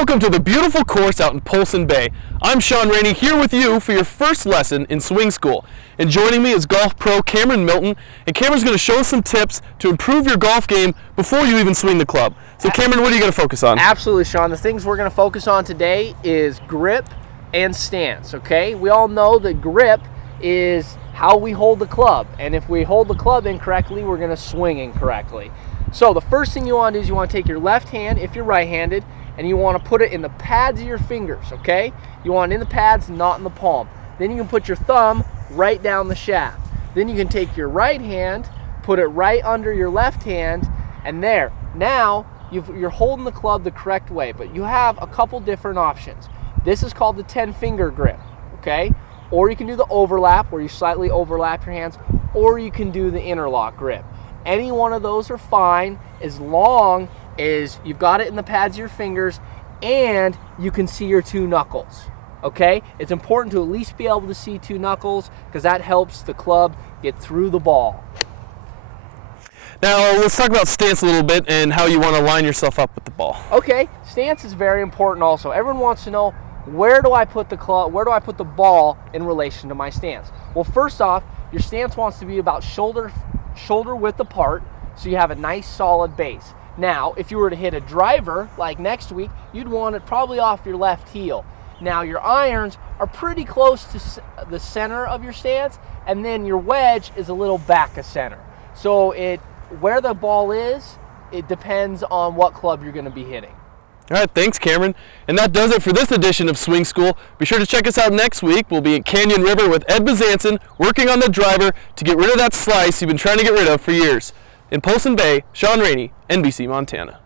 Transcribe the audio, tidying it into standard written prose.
Welcome to the beautiful course out in Polson Bay. I'm Sean Rainey here with you for your first lesson in swing school. And joining me is golf pro Cameron Milton. And Cameron's going to show us some tips to improve your golf game before you even swing the club. So Cameron, what are you going to focus on? Absolutely, Sean. The things we're going to focus on today is grip and stance, okay? We all know that grip is how we hold the club. And if we hold the club incorrectly, we're going to swing incorrectly. So the first thing you want to do is you want to take your left hand, if you're right-handed, and you want to put it in the pads of your fingers, okay? You want it in the pads, not in the palm. Then you can put your thumb right down the shaft. Then you can take your right hand, put it right under your left hand, and there. Now, you're holding the club the correct way, but you have a couple different options. This is called the 10-finger grip, okay? Or you can do the overlap, where you slightly overlap your hands, or you can do the interlock grip. Any one of those are fine as long as you've got it in the pads of your fingers and you can see your two knuckles, okay? It's important to at least be able to see two knuckles because that helps the club get through the ball. Now let's talk about stance a little bit and how you want to line yourself up with the ball. Okay, stance is very important also. Everyone wants to know, where do I put the club, where do I put the ball in relation to my stance? Well, first off, your stance wants to be about shoulder width apart, so you have a nice solid base. Now, if you were to hit a driver like next week, you'd want it probably off your left heel. Now, your irons are pretty close to the center of your stance, and then your wedge is a little back of center. So where the ball is, it depends on what club you're going to be hitting. All right, thanks, Cameron. And that does it for this edition of Swing School. Be sure to check us out next week. We'll be at Canyon River with Ed Bazanson working on the driver to get rid of that slice you've been trying to get rid of for years. In Polson Bay, Sean Rainey, NBC Montana.